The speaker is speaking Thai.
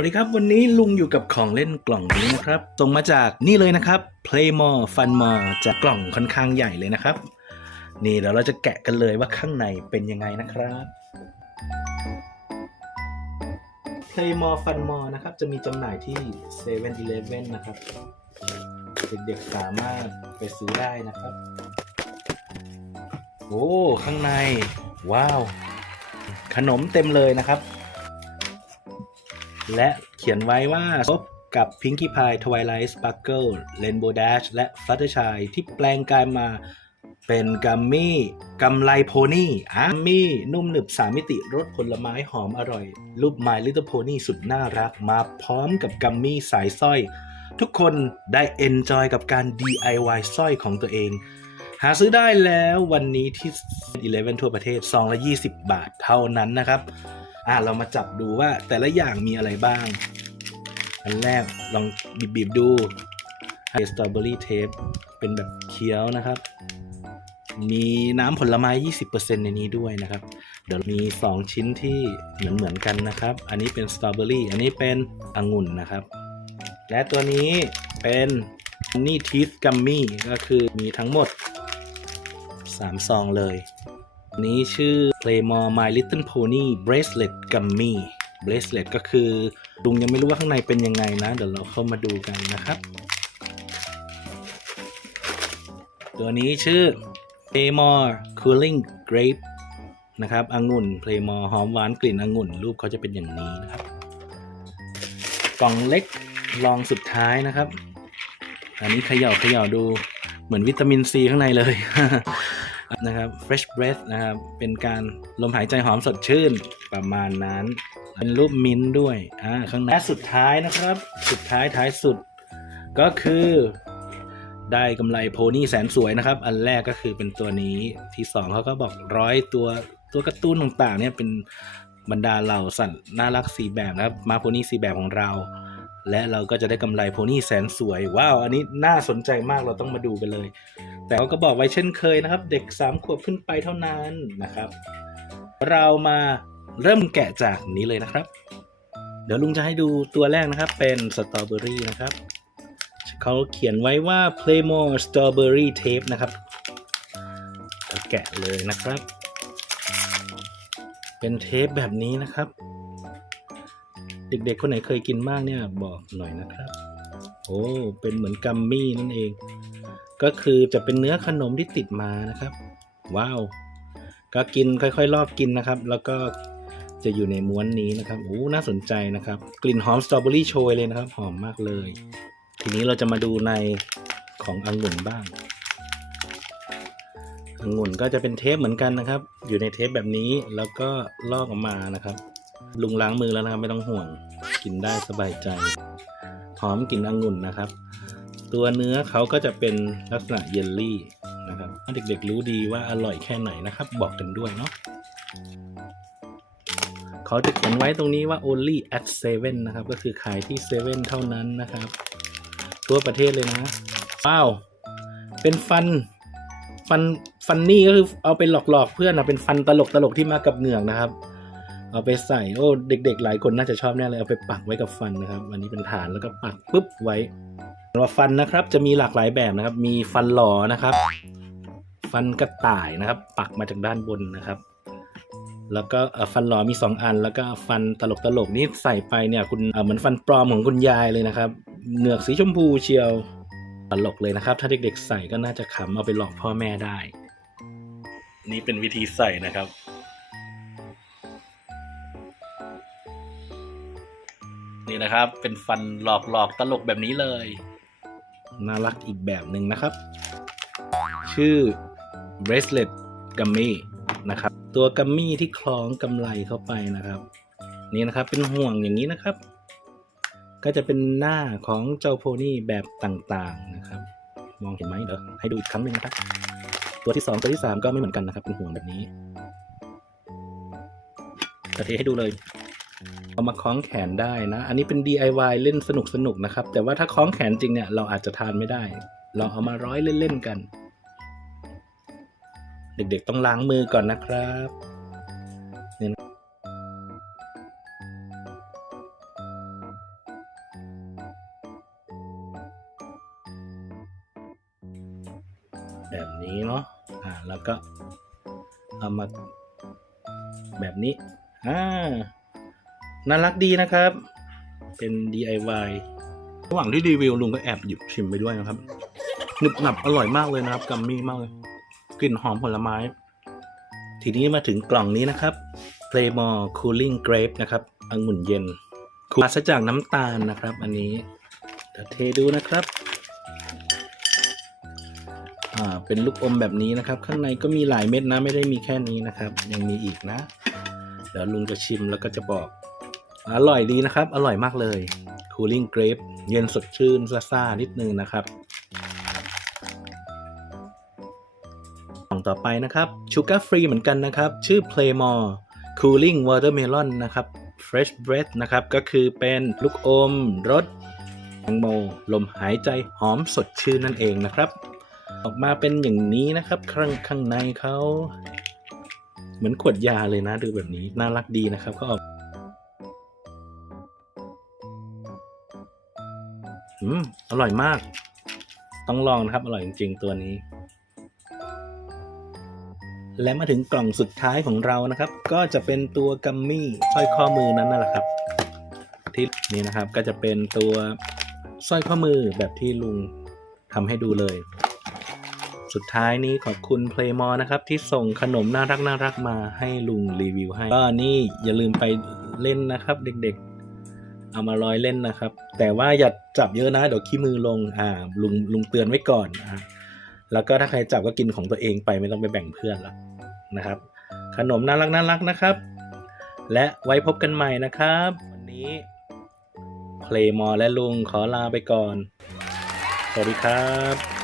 วัสดีครับ วันนี้ลุงอยู่กับของเล่นกล่องนี้นะครับส่งมาจากนี่เลยนะครับ Playmore Funmore จากกล่องค่อนข้างใหญ่เลยนะครับ นี่เดี๋ยวเราจะแกะกันเลยว่าข้างในเป็นยังไงนะครับ Playmore Funmore นะครับ จะมีจำหน่ายที่7 e เ e ่ e อนะครับ เด็กๆสามารถไปซื้อได้นะครับ โอ้ ข้างใน ว้าว ขนมเต็มเลยนะครับ และเขียนไว้ว่าพบกับ Pinkie Pie Twilight Sparkle Rainbow Dash และ Fluttershy ที่แปลงกายมาเป็นกัมมี่กำไลโพนี่อามี่นุ่มหนึบสามมิติรสผลไม้หอมอร่อย รูป My Little Pony สุดน่ารักมาพร้อมกับกัมมี่สายสร้อย ทุกคนได้เอนจอยกับการ DIY สร้อยของตัวเอง หาซื้อได้แล้ววันนี้ที่ 11 ทั่วประเทศซองละ 20 บาทเท่านั้นนะครับ อะเรามาจับดูว่าแต่ละอย่างมีอะไรบ้าง อันแรกลองบีบๆดูสตรอเบอรี่เทปเป็นแบบเคี้ยวนะครับ มีน้ำผลไม้ 20%ในนี้ด้วยนะครับ เดี๋ยวมี 2 ชิ้นที่เหมือนเหมือนกันนะครับ อันนี้เป็นสตรอเบอรี่ อันนี้เป็นองุ่นนะครับ และตัวนี้เป็นนี่ทีสกัมมี่ก็คือมีทั้งหมด 3 ซองเลย นี้ชื่อ Playmore My Little Pony Bracelet Gummy Bracelet ก็คือ ลุงยังไม่รู้ว่าข้างในเป็นยังไงนะ เดี๋ยวเราเข้ามาดูกันนะครับ ตัวนี้ชื่อ Playmore Cooling Grape นะครับองุ่น Playmore หอมหวานกลิ่นองุ่น รูปเขาจะเป็นอย่างนี้นะครับ กล่องเล็กลองสุดท้ายนะครับ อันนี้เขย่าเขย่าดูเหมือนวิตามินซีข้างในเลย นะครับ fresh breath นะครับ เป็นการลมหายใจหอมสดชื่นประมาณนั้น เป็นรูปมิ้นท์ด้วยอ่าข้างในและสุดท้ายนะครับ สุดท้ายท้ายสุด ก็คือได้กำไรโพนี่แสนสวยนะครับ อันแรกก็คือเป็นตัวนี้ที่สองเขาก็บอกร้อยตัวตัวการ์ตูนต่างๆเนี่ยเป็นบรรดาเหล่าสัตว์น่ารักสีแบบนะครับ มาโพนี่สีแบบของเรา และเราก็จะได้กำไรโพนี่แสนสวย ว้าว อันนี้น่าสนใจมากเราต้องมาดูกันเลย แต่เขาก็บอกไว้เช่นเคยนะครับ เด็ก 3 ขวบขึ้นไปเท่านั้นนะครับ เรามาเริ่มแกะจากนี้เลยนะครับ เดี๋ยวลุงจะให้ดูตัวแรกนะครับเป็นสตรอเบอรี่นะครับเขาเขียนไว้ว่า Playmore Strawberry Tape นะครับแกะเลยนะครับ เป็นเทปแบบนี้นะครับ เด็กๆ คนไหนเคยกินบ้างเนี่ยบอกหน่อยนะครับ โอ้ เป็นเหมือนกัมมี่นั่นเอง ก็คือจะเป็นเนื้อขนมที่ติดมานะครับ ว้าว ก็กินค่อยๆลอกกินนะครับ แล้วก็จะอยู่ในม้วนนี้นะครับโอ้น่าสนใจนะครับ กลิ่นหอมสตรอเบอรี่โชยเลยนะครับ หอมมากเลย ทีนี้เราจะมาดูในขององุ่นบ้างองุ่นก็จะเป็นเทปเหมือนกันนะครับ อยู่ในเทปแบบนี้แล้วก็ลอกออกมานะครับ ลุงล้างมือแล้วนะครับไม่ต้องห่วง กินได้สบายใจ หอมกลิ่นองุ่นนะครับ ตัวเนื้อเขาก็จะเป็นลักษณะเยลลี่นะครับถ้าเด็กๆรู้ดีว่าอร่อยแค่ไหนนะครับ บอกกันด้วยเนาะเขาจะเขียนไว้ตรงนี้ว่า only at 7นะครับ ก็คือขายที่7เท่านั้นนะครับ ทั่วประเทศเลยนะว้าว เป็นฟันฟันฟันนี่ก็คือเอาไปหลอกๆเพื่อนนะเป็นฟันตลกตลกๆที่มากับเหงือกนะครับ เอาไปใส่โอ้เด็ก ๆ หลายคนน่าจะชอบแน่เลยเอาไปปักไว้กับฟันนะครับอันนี้เป็นฐานแล้วก็ปักปุ๊บไว้สำหรับฟันนะครับจะมีหลากหลายแบบนะครับ มีฟันหล่อนะครับ ฟันกระต่ายนะครับ ปักมาจากด้านบนนะครับ แล้วก็ฟันหล่อมีสองอัน แล้วก็ฟันตลกตลกนี่ใส่ไปเนี่ยคุณเอ่อเหมือนฟันปลอมของคุณยายเลยนะครับเหงือกสีชมพูเชียวตลกเลยนะครับ ถ้าเด็ก ๆ ใส่ก็น่าจะขำเอาไปหลอกพ่อแม่ได้ นี่เป็นวิธีใส่นะครับ นี่นะครับ เป็นฟันหลอกๆตลกแบบนี้เลย น่ารักอีกแบบหนึ่งนะครับ ชื่อ bracelet gummy นะครับ ตัวกัมมี่ที่คล้องกำไลเข้าไปนะครับ นี่นะครับเป็นห่วงอย่างนี้นะครับ ก็จะเป็นหน้าของเจ้าโพนี่แบบต่างๆนะครับ มองเห็นไหมเดี๋ยวให้ดูอีกครั้งหนึ่งนะครับ ตัวที่สองตัวที่สามก็ไม่เหมือนกันนะครับ เป็นห่วงแบบนี้จะเทให้ดูเลย เอามาคล้องแขนได้นะ อันนี้เป็น DIY เล่นสนุกสนุกนะครับ แต่ว่าถ้าคล้องแขนจริงเนี่ยเราอาจจะทานไม่ได้ เราเอามาร้อยเล่นๆกัน เด็กๆต้องล้างมือก่อนนะครับแบบนี้เนาะ อ่า แล้วก็เอามาแบบนี้ อ่า น่ารักดีนะครับ เป็น DIY ระหว่างที่รีวิวลุงก็แอบหยิบชิมไปด้วยนะครับหนึบหนับอร่อยมากเลยนะครับ กัมมี่มากเลยกลิ่นหอมผลไม้ ทีนี้มาถึงกล่องนี้นะครับ Playmore Cooling Grape นะครับองุ่นเย็นปราศจากน้ำตาลนะครับ อันนี้เดี๋ยวเทดูนะครับอ่าเป็นลูกอมแบบนี้นะครับ ข้างในก็มีหลายเม็ดนะไม่ได้มีแค่นี้นะครับ ยังมีอีกนะ เดี๋ยวลุงจะชิมแล้วก็จะบอก อร่อยดีนะครับ อร่อยมากเลย Cooling Grape เย็นสดชื่นซ่าๆนิดนึงนะครับกล่องต่อไปนะครับชูการ์ฟรีเหมือนกันนะครับ ชื่อ Playmore Cooling Watermelon นะครับ Fresh Breath นะครับ ก็คือเป็นลูกอมรสแตงโมลมหายใจหอมสดชื่นนั่นเองนะครับ ออกมาเป็นอย่างนี้นะครับ ข้างข้างในเขาเหมือนขวดยาเลยนะดูแบบนี้น่ารักดีนะครับเขาออก อร่อยมาก ต้องลองนะครับ อร่อยจริงๆตัวนี้ และมาถึงกล่องสุดท้ายของเรานะครับ ก็จะเป็นตัวกัมมี่สร้อยข้อมือนั้นนั่นแหละครับ ที่นี่นะครับก็จะเป็นตัวสร้อยข้อมือแบบที่ลุงทำให้ดูเลย สุดท้ายนี้ขอบคุณ Playmore นะครับ ที่ส่งขนมน่ารักน่ารักมาให้ลุงรีวิวให้ ก็นี่อย่าลืมไปเล่นนะครับ เด็กๆ เอามาลอยเล่นนะครับ แต่ว่าอย่าจับเยอะนะเดี๋ยวขี้มือลงอ่าลุงลุงเตือนไว้ก่อนอ่าแล้วก็ถ้าใครจับก็กินของตัวเองไปไม่ต้องไปแบ่งเพื่อนละนะครับ ขนมน่ารักน่ารักนะครับ และไว้พบกันใหม่นะครับ วันนี้เพลมอและลุงขอลาไปก่อน สวัสดีครับ